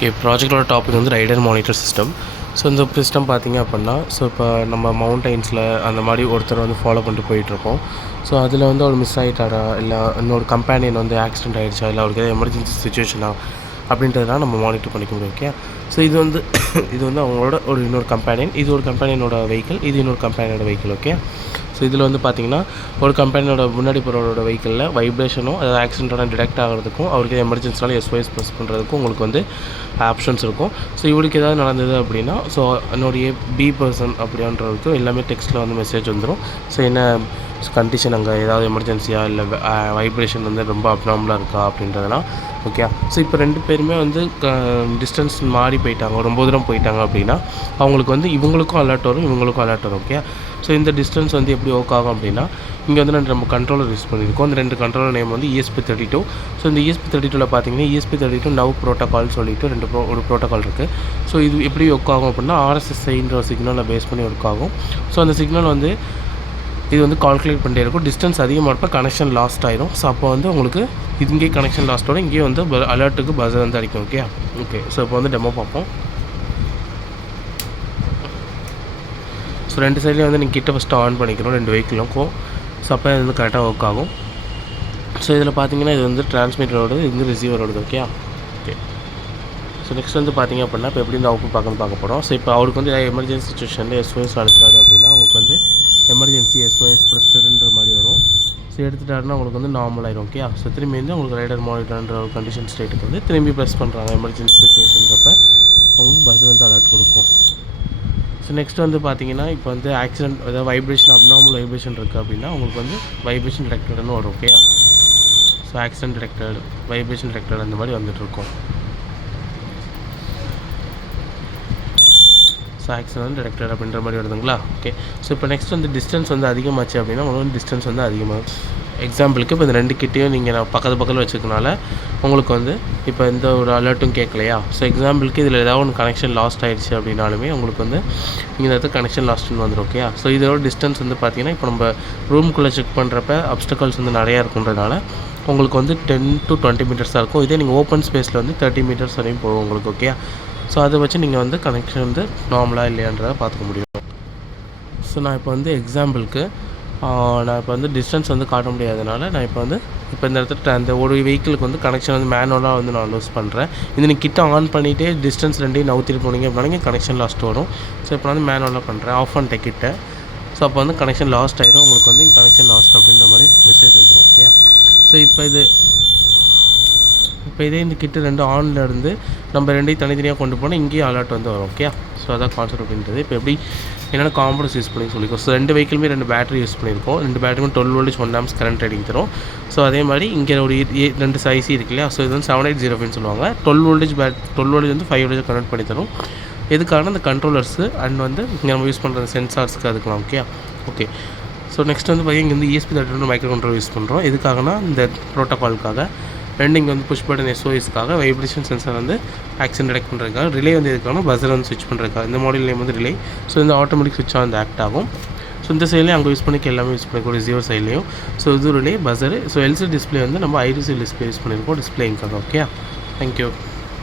Okay, ப்ராஜெக்டோட topic வந்து rider monitor system. So இந்த system பார்த்திங்க அப்படின்னா, ஸோ இப்போ நம்ம மவுண்டெயின்ஸில் அந்த மாதிரி ஒருத்தர் வந்து ஃபாலோ பண்ணிட்டு போயிட்டுருப்போம். ஸோ அதில் வந்து அவர் மிஸ் ஆகிட்டாரா, இல்லை இன்னொரு கம்பேனியன் வந்து ஆக்சிடென்ட் ஆகிடுச்சா, இல்லை அவருக்கு எதாவது எமர்ஜென்சி சுச்சுவேஷனா அப்படின்றதெல்லாம் நம்ம மானிட்டர் பண்ணிக்க முடியும். ஓகே, ஸோ இது வந்து அவங்களோட இன்னொரு கம்பேனியன், இது ஒரு கம்பேனியனோட வெஹிக்கிள், இது இன்னொரு கம்பேனியனோட வெஹிக்கிள். ஓகே, ஸோ இதில் வந்து பார்த்திங்கன்னா ஒரு கம்பெனியோட முன்னாடி போகிறவரோட வெஹிக்கிளில் வைப்ரேஷனும் அதாவது ஆக்சிடென்ட்டோட டிடெக்ட் ஆகிறதுக்கும் அவருக்கு எமர்ஜென்சினால SOS ப்ரெஸ் பண்ணுறதுக்கும் உங்களுக்கு வந்து ஆப்ஷன்ஸ் இருக்கும். ஸோ இவருக்கு ஏதாவது நடந்தது அப்படின்னா, ஸோ என்னுடைய பி பர்சன் அப்படின்றதுக்கு எல்லாமே டெக்ஸ்ட்டில் வந்து மெசேஜ் வந்துடும். ஸோ என்ன கண்டிஷன், அங்கே ஏதாவது எமர்ஜென்சியாக, இல்லை வைப்ரேஷன் வந்து ரொம்ப அப்நார்மலாக இருக்கா அப்படின்றதெல்லாம். ஓகே, ஸோ இப்போ 2 பேருமே வந்து டிஸ்டன்ஸ் மாறி போயிட்டாங்க, ரொம்ப தூரம் போயிட்டாங்க அப்படின்னா அவங்களுக்கு வந்து இவங்களுக்கும் அலர்ட் வரும், இவங்களுக்கும் அலர்ட் வரும். ஓகே, ஸோ இந்த டிஸ்டன்ஸ் வந்து எப்படி ஒர்க் ஆகும் அப்படின்னா, இங்கே வந்து நம்ம கண்ட்ரோலர் யூஸ் பண்ணியிருக்கோம். அந்த 2 கண்ட்ரோலர் நேம் வந்து ESP32. ஸோ இந்த ESP32ல் பார்த்தீங்கன்னா ESP32 நவ் ப்ரோட்டோகால் சொல்லிட்டு ஒரு ப்ரோட்டோகால் இருக்குது. ஸோ இது எப்படி ஒர்க் ஆகும் அப்படின்னா, RSSIன்ற ஒரு சிக்னலை பேஸ் பண்ணி ஒர்க் ஆகும். ஸோ அந்த சிக்னல் வந்து இது வந்து கால்குலேட் பண்ணிட்டே இருக்கும். டிஸ்டன்ஸ் அதிகமாக இருப்போ கனெக்ஷன் லாஸ்ட் ஆயிரும். ஸோ அப்போ வந்து உங்களுக்கு இங்கே கனெக்ஷன் லாஸ்ட்டோட இங்கேயே வந்து அலர்ட்டுக்கு பஸர் வந்து அடிக்கும். ஓகே, ஸோ இப்போ வந்து டெமோ பார்ப்போம். ஸோ 2 சைட்லேயும் வந்து நீங்கள் கிட்ட ஃபஸ்ட்டு ஆன் பண்ணிக்கணும் 2 வெஹிக்கிளுக்கும். ஸோ அப்போ இது வந்து கரெக்டாக ஒர்க் ஆகும். ஸோ இதில் பார்த்தீங்கன்னா இது வந்து டிரான்ஸ்மிட்டரோடது, இது வந்து ரிசீவரோடது. ஓகே, ஸோ நெக்ஸ்ட் வந்து பார்த்திங்க அப்படின்னா இப்போ எப்படி இந்த அவுட்புட் பார்க்க போகிறோம். ஸோ இப்போ அவருக்கு வந்து எமர்ஜென்சி சுச்சுவேஷனில் SOS அழுத்தாரு அப்படின்னா உங்களுக்கு வந்து எமர்ஜென்சி SOS ப்ரெஸ்டுன்ற மாதிரி வரும். ஸோ எடுத்துட்டாருன்னா உங்களுக்கு வந்து நார்மல் ஆயிரும். ஓகே, ஸோ திரும்பி வந்து உங்களுக்கு ரைடர் மானிட்டர்ன்ற ஒரு கண்டிஷன் ஸ்டேட்டுக்கு வந்து திரும்பி ப்ரெஸ் பண்ணுறாங்க எமர்ஜென்சி சுச்சுவேஷன்றப்ப அவங்களுக்கு பஸ் வந்து அலர்ட் கொடுக்கும். ஸோ நெக்ஸ்ட் வந்து பார்த்தீங்கன்னா இப்போ வந்து ஆக்சிடென்ட் அதாவது வைப்ரேஷன் அப்நார்மல் வைப்ரேஷன் இருக்குது அப்படின்னா உங்களுக்கு வந்து வைப்ரேஷன் டிடெக்டட்னு வரும். Okay, so accident detected, vibration detected அந்த மாதிரி வந்துட்டுருக்கும். ஸோ ஆக்சிடென்ட் டிடெக்டட் அப்படின்ற மாதிரி வருதுங்களா. ஓகே, ஸோ இப்போ நெக்ஸ்ட் வந்து டிஸ்டன்ஸ் வந்து அதிகமாச்சு அப்படின்னா உங்களுக்கு வந்து டிஸ்டன்ஸ் வந்து அதிகமாக. எக்ஸாம்பிளுக்கு இப்போ இந்த 2 கிட்டையும் நீங்கள் பக்கத்தில் வச்சுக்கனால உங்களுக்கு வந்து இப்போ எந்த ஒரு அலர்ட்டும் கேட்கலையா. ஸோ எக்ஸாம்பிளுக்கு இதில் ஏதாவது ஒன்று கனெக்ஷன் லாஸ்ட் ஆகிடுச்சு அப்படின்னாலுமே உங்களுக்கு வந்து இந்த இடத்துல கனெக்ஷன் லாஸ்ட்டுன்னு வந்துடும். ஓகே, ஸோ இதோட டிஸ்டன்ஸ் வந்து பார்த்திங்கன்னா இப்போ நம்ம ரூம்குள்ளே செக் பண்ணுறப்ப அப்ஸ்டக்கல்ஸ் வந்து நிறையா இருக்குன்றதுனால உங்களுக்கு வந்து 10 to 20 மீட்டர்ஸ் தான் இருக்கும். இதே நீங்கள் ஓப்பன் ஸ்பேஸில் வந்து 30 மீட்டர்ஸ் வரையும் போகும் உங்களுக்கு. ஓகே, ஸோ அதை வச்சு நீங்கள் வந்து கனெக்ஷன் வந்து நார்மலாக இல்லையான்றதை பார்த்துக்க முடியும். ஸோ நான் இப்போ வந்து எக்ஸாம்பிளுக்கு நான் இப்போ வந்து டிஸ்டன்ஸ் வந்து காட்ட முடியாதனால நான் இப்போ இந்த இடத்துல அந்த ஒரு வெஹிக்கிளுக்கு வந்து கனெக்ஷன் வந்து மேனுவலாக வந்து நான் லூஸ் பண்ணுறேன். இது நீங்கள் கிட்ட ஆன் பண்ணிவிட்டு டிஸ்டன்ஸ் 2 நவுத்திட்டு போனீங்க அப்படின்னா கனெக்ஷன் லாஸ்ட் வரும். ஸோ இப்போ நான் வந்து மேனுவலாக பண்ணுறேன், ஆஃப் பண்ணிட்ட கிட்ட. ஸோ அப்போ வந்து கனெக்ஷன் லாஸ்ட் ஆகிடும், உங்களுக்கு வந்து கனெக்ஷன் லாஸ்ட் அப்படின்ற மாதிரி மெசேஜ் வந்துடும். ஓகே, ஸோ இப்போ இதே இந்த கிட்ட 2 ஆனில் இருந்து நம்ம 2ஐயும் தனித்தனியாக கொண்டு போனால் இங்கேயும் அலர்ட் வந்து வரும். ஓகே, ஸோ அதான் கான்செப்ட் அப்படின்றது. இப்போ எப்படி என்னென்ன காம்பனன்ட்ஸ் யூஸ் பண்ணி சொல்லியிருக்கோம். ஸோ 2 வெஹிக்கிளுமே 2 பேட்டரி யூஸ் பண்ணியிருக்கோம். 2 பேட்டரியுமே 12 voltage 1 amps கரண்ட் ரைடிங் தரும். ஸோ அதே மாதிரி இங்கே ஒரு 2 IC இருக்கு இல்லையா. ஸோ இது வந்து 780 சொல்லுவாங்க. 12 voltage வந்து 5 voltage கனெக்ட் பண்ணி தரும். எதுக்கான இந்த கண்ட்ரோலர்ஸு அண்ட் வந்து இங்கே நம்ம யூஸ் பண்ணுற சென்சார்ஸ்க்கு அதுக்கலாம். ஓகே, ஸோ நெக்ஸ்ட் வந்து பார்த்தீங்கன்னா இங்கே வந்து ESP32 மைக்ரோ கண்ட்ரோல் யூஸ் பண்ணுறோம். எதுக்காகனா இந்த ப்ரோட்டோகாலுக்காக. இங்கே வந்து புஷ் பட்டன் SOSக்காக, வைப்ரேஷன் சென்சார் வந்து ஆக்சிடென்ட் டிடெக்ட் பண்ணுறதுக்காக, ரிலே வந்து எதுக்கான பஸர் வந்து ஸ்விட்ச் பண்ணுறதுக்காக. இந்த மாடல் நேம் வந்து ரிலே. ஸோ இந்த ஆட்டோமேட்டிக் ஸ்விட்சாக வந்து ஆக்ட் ஆகும். ஸோ இந்த சைட்லேயும் அங்கே யூஸ் பண்ணிக்க எல்லாமே யூஸ் பண்ணிக்கோ ரிசீவர் சைட்லேயும். ஸோ இது ரிலே, பஸரு. ஸோ LCD டிஸ்பிளே வந்து நம்ம IRIS டிஸ்பிளே யூஸ் பண்ணியிருக்கோம் டிஸ்பிளேங்காக. Okay, thank you.